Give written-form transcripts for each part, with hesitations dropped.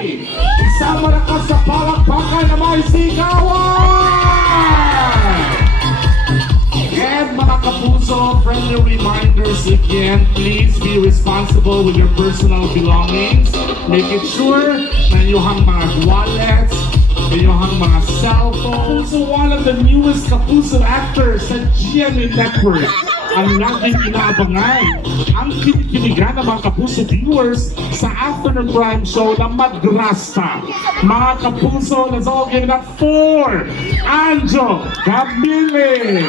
Isang malakas sa palakpakan na may sigawan! And mga kapuso, friendly reminders again, please be responsible with your personal belongings. Make it sure na inyong mga wallets, inyong mga cellphones. So one of the newest Kapuso actors sa GMA Network ang laging inaabangan, ang kinikinigan ng mga Kapuso viewers sa Afternoon Prime Show na Madrasta. Mga Kapuso, let's all give it up for Anjo Gabile!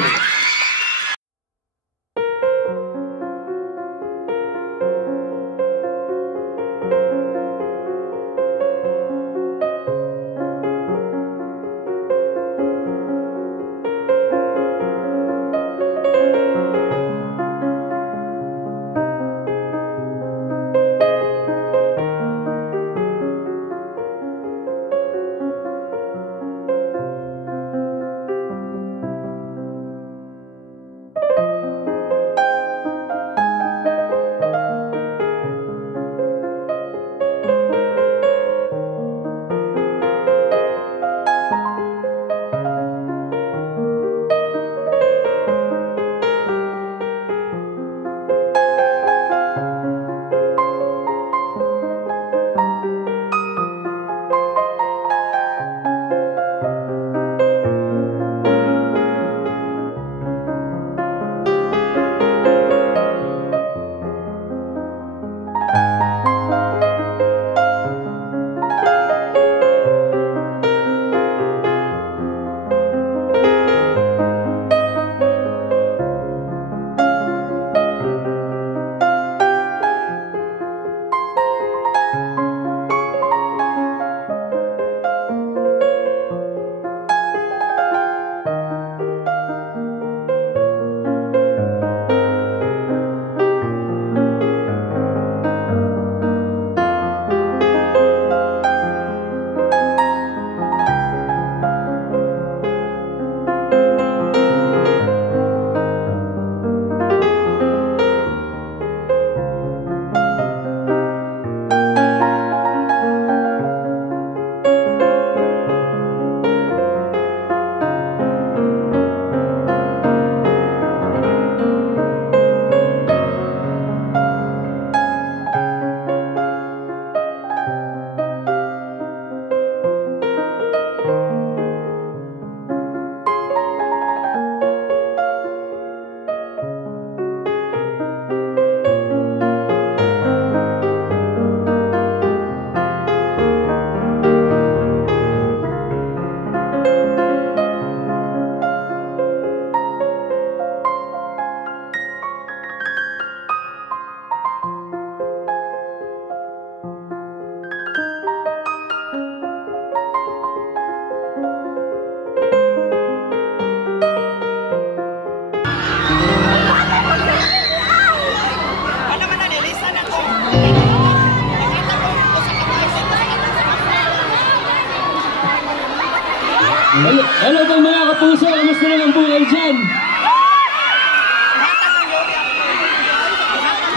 Hello po mga Kapuso, kamusta naman po kayo dyan?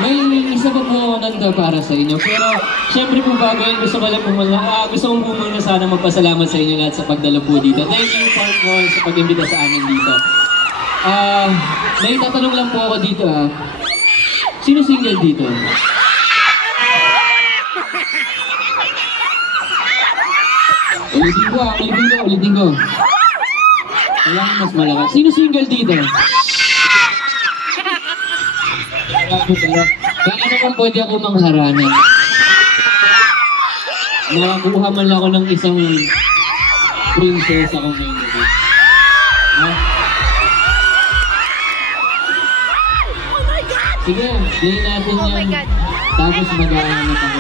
May isa pa po ako nanda para sa inyo, pero syempre po bago yun, gusto ko po muna sana magpasalamat sa inyo lahat sa pagdalo po dito. Thank you Park Mall sa pag-imbita sa amin dito. May tatanong lang po ako dito sino single dito? Ulitin ko. Kailangan mas malakas. Sino single dito? Baka naman pwede ako mangharana. Nakakuha man lang ako ng isang princess ako ngayon. Sige, play natin yan. Tapos mag-aanap ako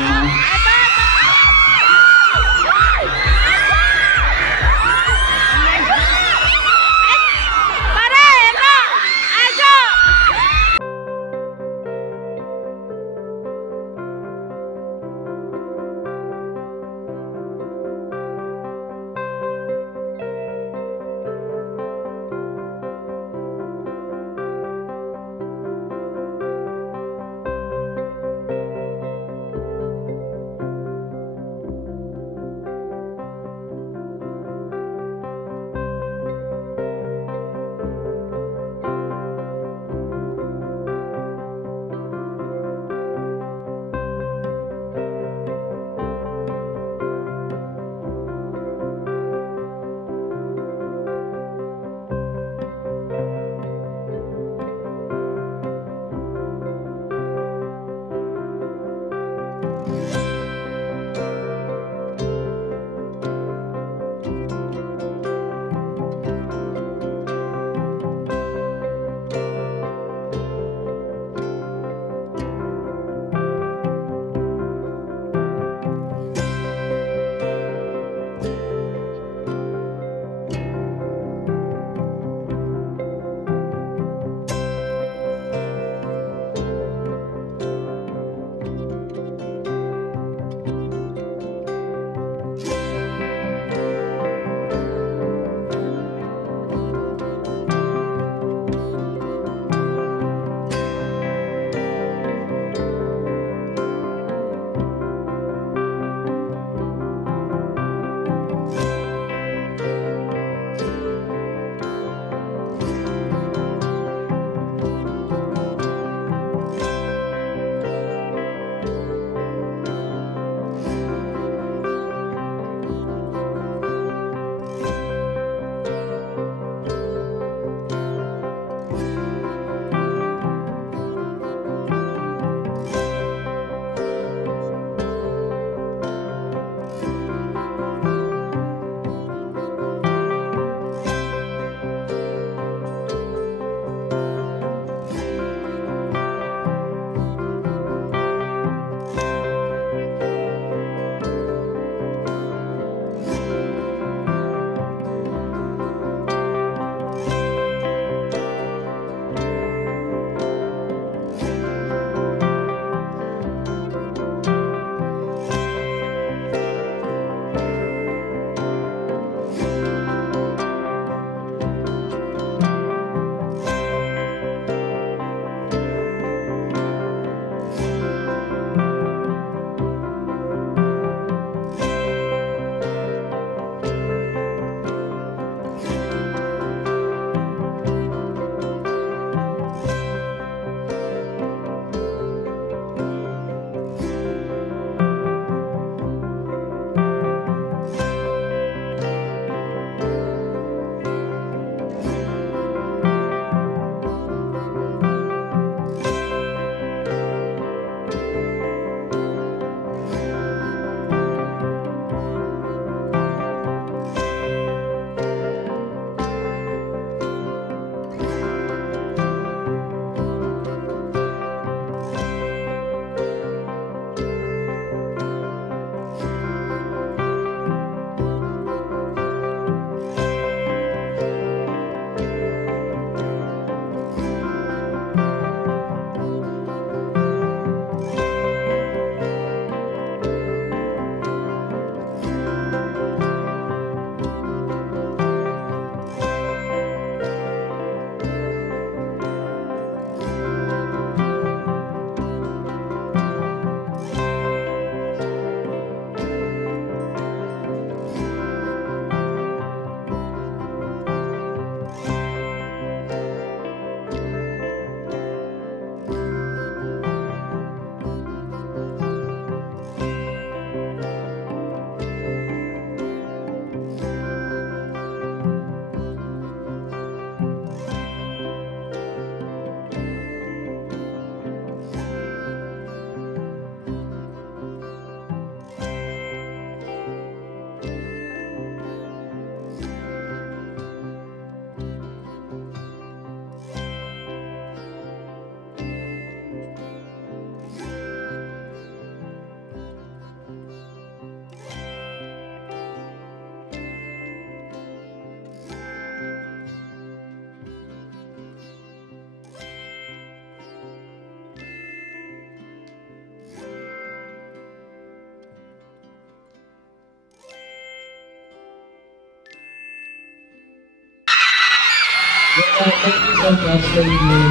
Thank you so much. Thank you.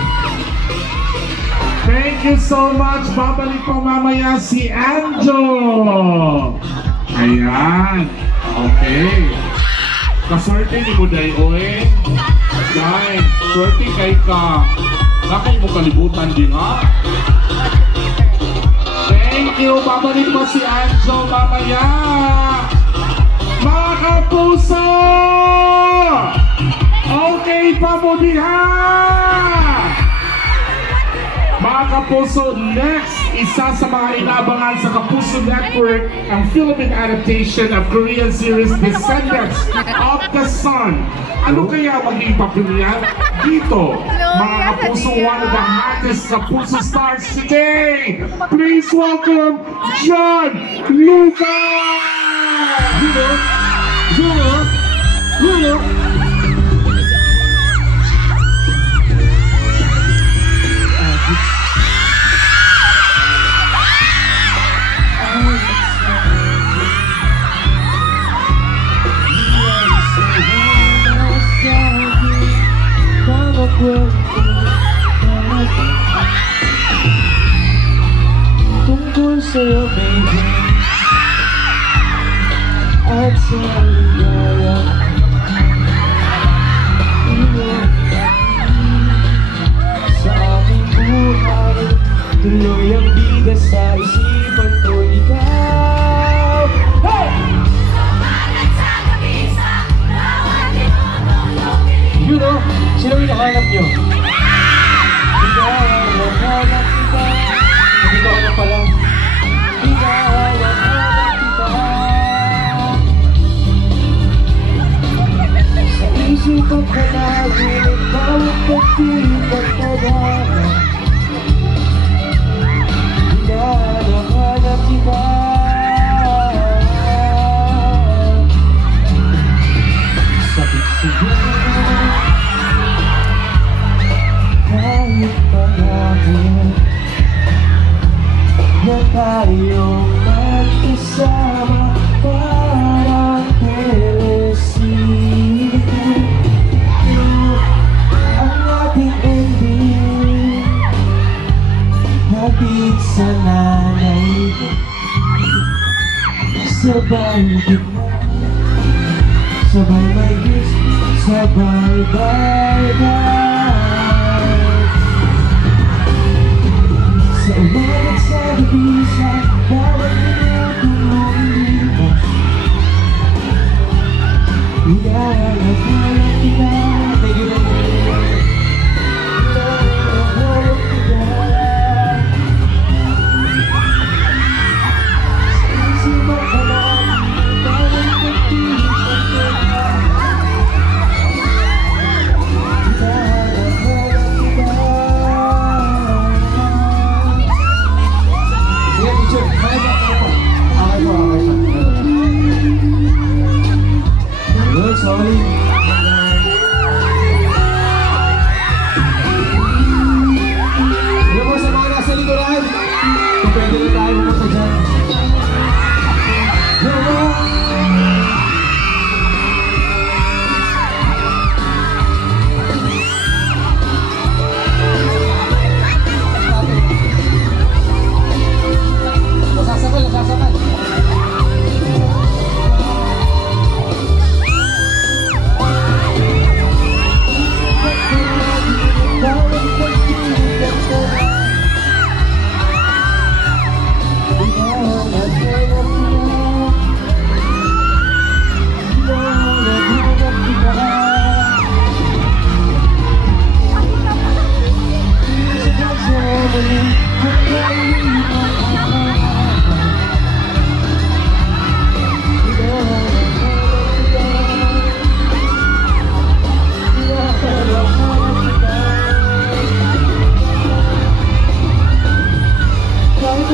Thank you so much. Babalik po mamaya si Anjo. Ayan. Okay. Kaswerte ni mo day, oe. Day, swerte kay ka. Nakay mo kalibutan din, ha? Thank you. Babalik po si Anjo mamaya. Mga kapuso! Okay pa mo diha! Mga kapuso, next, isa sa mga inabangan sa Kapuso Network ang Philippine adaptation of Korean series Descendants of the Sun. Ano kaya maging papilyan dito? Mga kapuso, one of the hottest Kapuso stars today! Please welcome John Lucas! Juno! Tungkol sa'yo, baby, at sa ligaya, sa aking buhay, tuloy ang bigas sa isipan ko, ikaw. Hey! You know, sino yung nakahanap nyo? Ikaw ang nakahanap kita. Hindi ko ano pala. Ikaw ang nakahanap kita. Sa isip at kalagin, bawat pagpilit at paghanap. Ikaw ang nakahanap kita. Sabik-sabik kahit panahon na tayong magkasama parang telesine. Ang ating ending hatid sa nanay sabay sabay may kiss, sabay bye-bye. Sa ulan at sa gabisa, bawat minutong lumipas, iyahanap kita. Thank you, thank you. Iyahanap kita. Sa isipan ka lang, bawat pagpilit at paghanap. Sorry. Alam mo sa mga nasa likuran, kung pwede na tayo pumunta dyan. Nasasakal.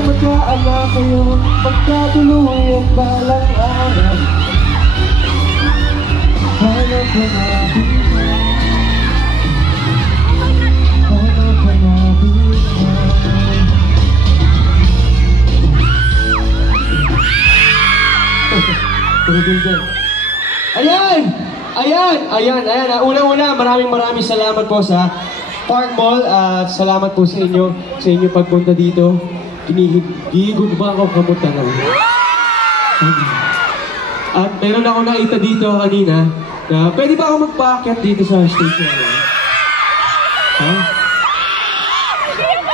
Magkaala kayo, magkatuloy ang balang araw. Hanap ka na dito, hanap ka na dito. Tulog din dyan. Ayan! Ayan. Una-una, maraming salamat po sa Park Mall at salamat po sa inyo pagpunta dito. Kinihigigog ba ako kamuta na? At meron ako nakita dito kanina na pwede ba ako magpaakyat dito sa station? Ha?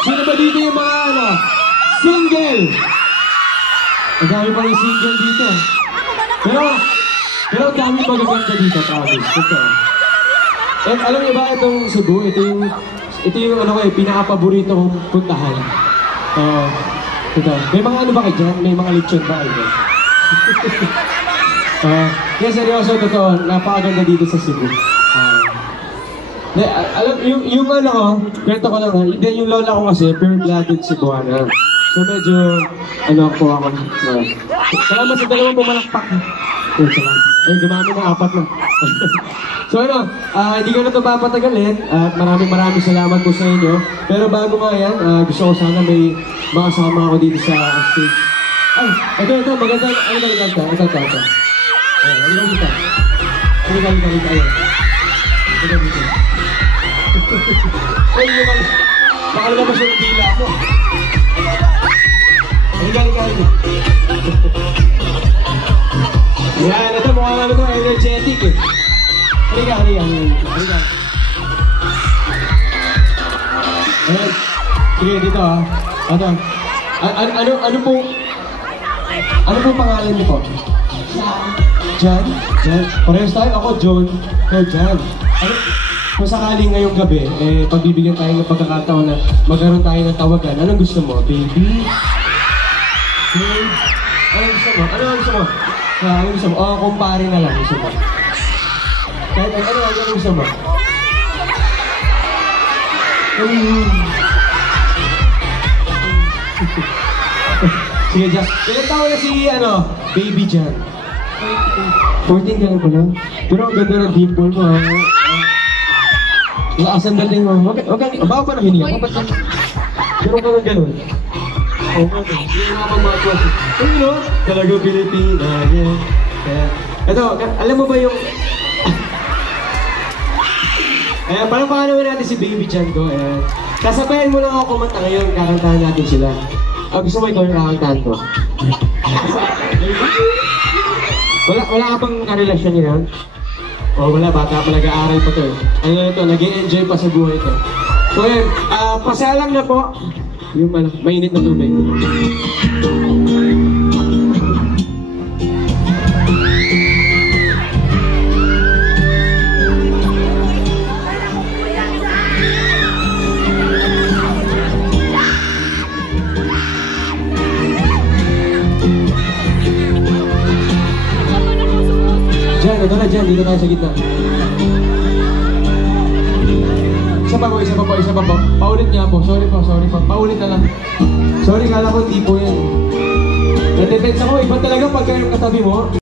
Sino ba dito yung mga single? Ang dami pa yung single dito. Pero ang dami magaganda dito, promise. Ito. And alam niyo ba itong Cebu? Ito yung pinaka-paborito kong puntahan. Ito. May mga ano ba kayo dyan? May mga lechon ba kayo dyan? Seryoso, totoo. Napakaganda dito sa Cebu. Alam, yung kwento ko lang yung lola ko kasi, pure-blooded Cebuana. So medyo, ako. Salamat sa dalawang pumalakpak. Salamat. Dumami na 4 na. So hindi ko na ito papatagalin at maraming salamat po sa inyo. Pero bago nga yan, gusto ko sana may makasama ako dito sa stage. Ay, ito, maganda. Ano ba yung kanta? Ito. Ay, baka lumabas yung dila mo. Halika. Yan, ito mukhang energetic eh. Halika. Ayan. Sige, dito Ano pong pangalan niyo po? Jan? Parehas tayo. Ako, John. Jan. Kung sakaling ngayong gabi, pagbibigyan tayo ng pagkakataon na magkaroon tayo ng tawagan, anong gusto mo? Baby? Babe? Anong gusto mo? Kumpare na lang gusto mo. Kahit ano gusto mo? Sige, Jan. Ilan taon na si, Baby Jan? 14 ka na pala. Pero ang ganda ng dimple mo, ha? Laasan dating mo. Bawa pa na hiniyak. Pero ka na gano'n. Hindi nga pag-matwas. Talaga Pilipina. Ito, alam mo ba yung... paano naman natin si Baby Jan ko. Kasabayan mo lang ako kumanta ngayon. Kakantahan natin sila. Gusto mo ikaw yung kakantahan ko? Wala ka pang karelasyon niya? Wala, bata pa, nag-aaral pa to. Nag-i-enjoy pa sa buhay to. So yun, pasalang na po. Yung mainit na tubig. Diyan, dito tayo sa gitna. Isa pa po. Paulit niya po. Sorry po. Paulit na lang. Sorry, kala ko hindi po yan. Nadepensa ko, iba talaga pag kayong katabi mo.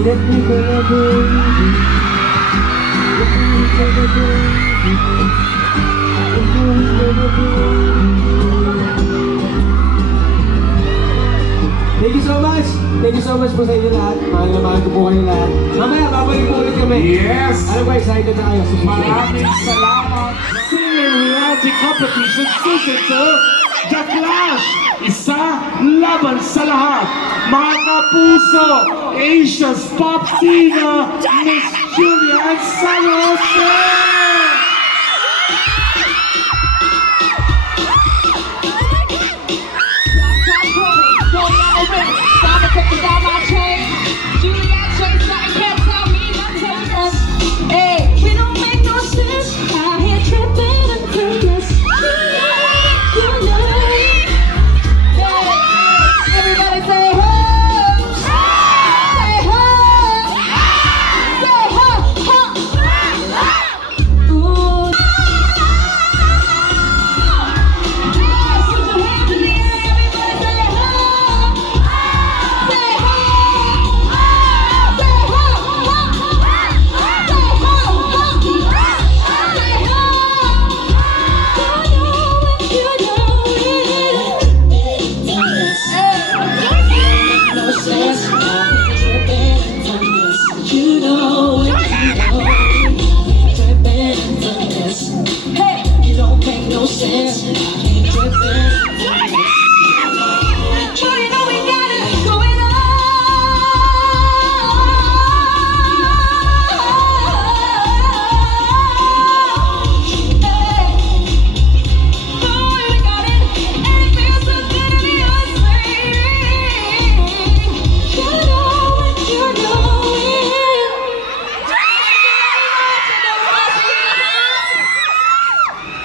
Let me forever. Thank you so much! Thank you so much po sa inyo lahat. Mahal na mahal ko po kayo lahat. Mamaya, babalik po ulit kami. Yes! Alam ko, excited na kayo. Maraming salamat! Singing Reality Competition Season 2, The Clash! Isa laban sa lahat! Mga kapuso, Asia's Pop Diva, Miss Julian San Jose!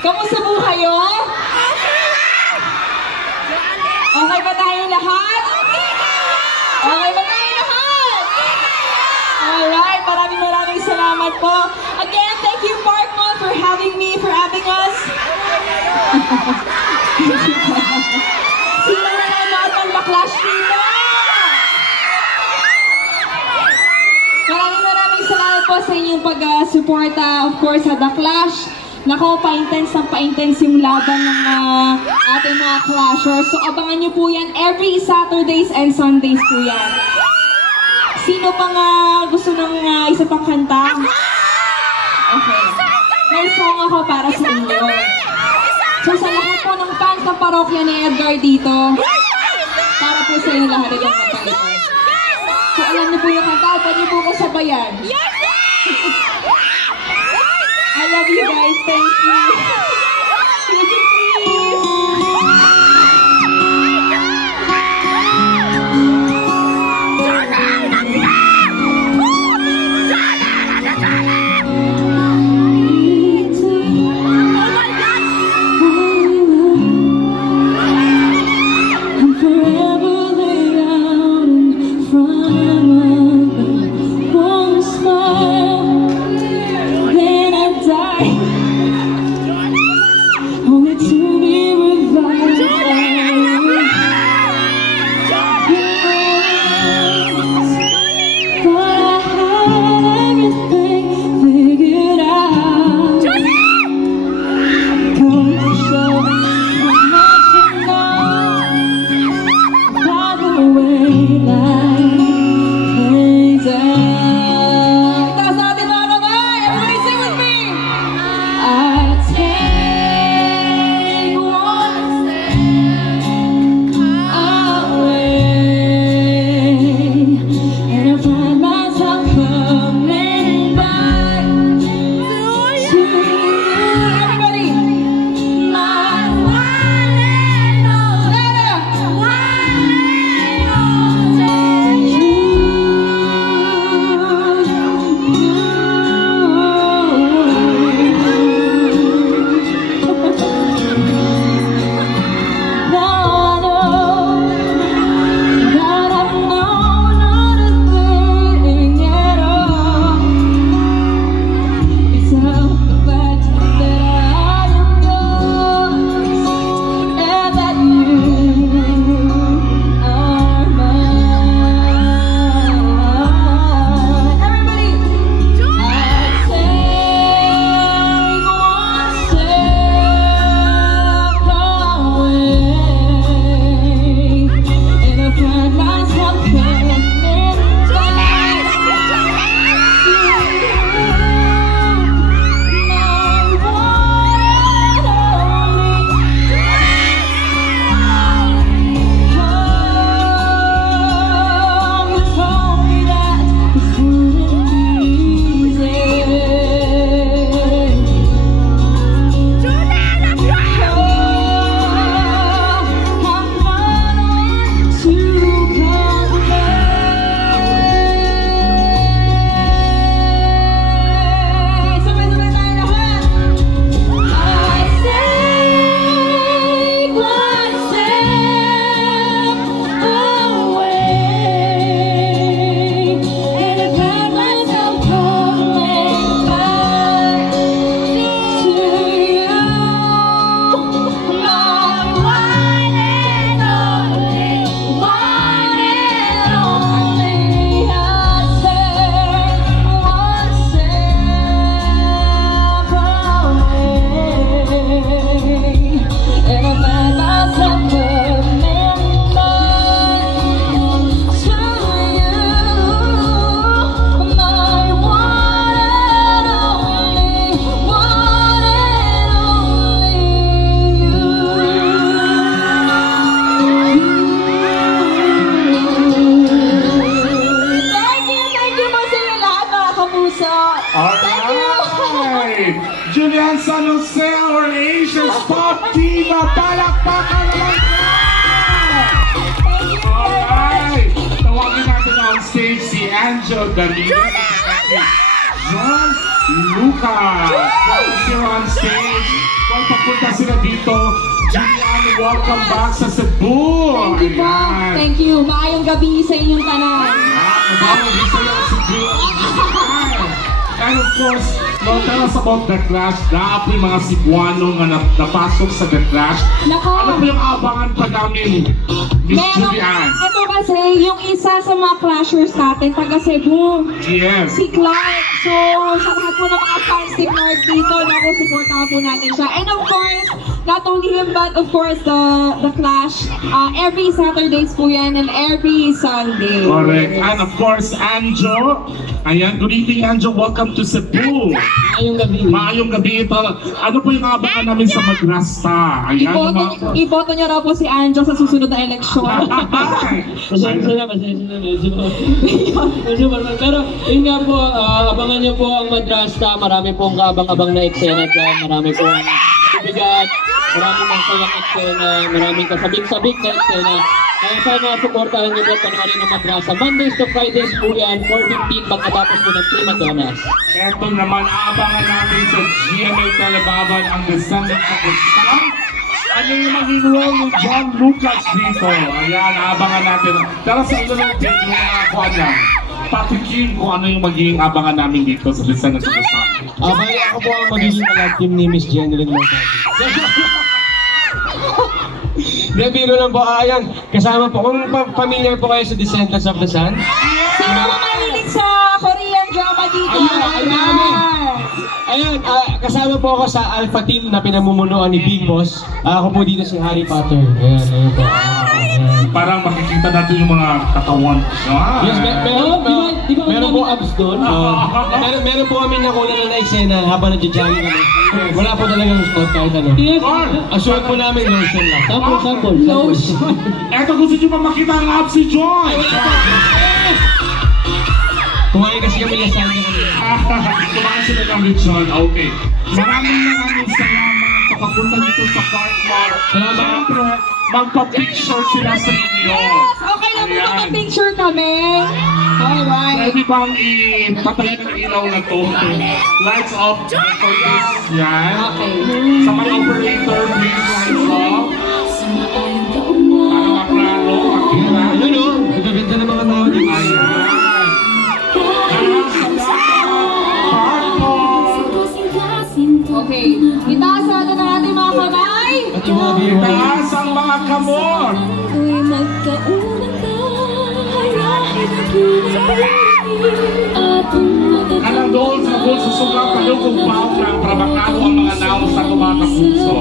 Kamusta po kayo? Okay ba tayong lahat? Okay ba tayong lahat? Alright, maraming salamat po. Again, thank you Park Mall for having me, for having us. Sino na nanonood ng The Clash dito? Maraming salamat po sa inyong pag-suporta, of course, sa The Clash. Nako, pa-intense yung laban ng ating mga Clashers. So, abangan nyo po yan every Saturdays and Sundays po yan. Sino pang gusto ng isa pang kanta? Okay. May song ako para sa inyo. So, sa lahat po ng fans ng parokya ni Edgar dito, para po sa inyo lahat ng kanta ito. So, alam niyo po yung kanta, pwede niyo po ko sabayan. I love you guys. Thank you. Music, Kapuso. Thank you! Alright! Julian San Jose, our Asia's top diva! Palakpakan naman ka! Alright! Tawagin natin on stage si Angel Danilo. John Lucas! Welcome here on stage. Kung papunta sila dito, Julian, welcome back sa Cebu! Thank you po. Ayan. Thank you. Maayong gabi sa inyong tanan. And of course, no, tell us about The Clash. Dahil po yung mga Cebuano nga napasok sa The Clash. Nako. Ano po yung abangan pa namin, Miss Julian? Ito kasi, yung isa sa mga clashers natin, taga Cebu, Yes. si Clark. So, sa lahat po ng mga fans ni Clark dito, naku, supportahan po natin siya. And of course, not only him, but of course, the Clash. Every Saturdays po yan and every Sunday. Correct. And of course, Anjo. Ayan, good evening, Anjo. Welcome to Cebu. Ngayong gabi. Maayong gabi ito. Ano po yung abangan namin sa Magrasta? Ayan, Iboto niyo raw po si Anjo sa susunod na eleksyon. Pasensya na. Medyo normal. Pero yun nga po, abangan niyo po ang Madrasta. Marami pong kaabang-abang na eksena dyan. Marami pong bigat. Maraming masayang eksena. Maraming kasabik-sabik na eksena. Kaya sana supportahan niyo po panoorin ng Madrasta. Mondays to Fridays po yan. 4:15 pagkatapos po ng Prima Donnas. Eto naman, abangan natin sa GMA Telebaban ang Descendants of the Sun. Ano yung maging role ni John Lucas dito? Ayan, abangan natin. Pero sa ilo ng page na nakakuha niya, patikim kung ano yung magiging abangan namin dito sa Descendants of the Sun. Bali ako po ang magiging collab team ni Miss Jeneline Lopez. Biro lang po, ayan, kasama po, kung familiar po kayo sa Descendants of the Sun. Sino mo mahilig sa Korean drama dito? Ayun, kasama po ako sa Alpha Team na pinamumunuan ni Big Boss. Ako po dito si Harry Potter. Ayan po. Parang makikita natin yung mga katawan. Yes, meron po abs doon. Meron po kami nakuha na eksena habang nag-jogging kami. Wala po talagang spot kahit ano. Ang short po namin, lotion lang. Sample. Eto, gusto nyo pa makita ang abs si Joy! Kumain kasi kami lasagna kami. Kumain sila ng Richard. Okay. Maraming salamat sa pagpunta dito sa Park Mall. Siyempre, magpa-picture sila sa inyo. Yes! Okay lang po Ayan. picture kami. Alright. Pwede bang ipatayin ang ilaw na to? Lights off for this. Yan. Okay. Sa mga operator, please lights off. Para maklaro, makita. Ano no? Magaganda ng mga tao dito. Ayan. Okay. Itaas natin ang ating mga kamay. At yung mga viewers. Taas ang mga kamor! Kanang doon sa doon sa sugang kalukong pao ng trabakado ang mga naong sa kumakapuso.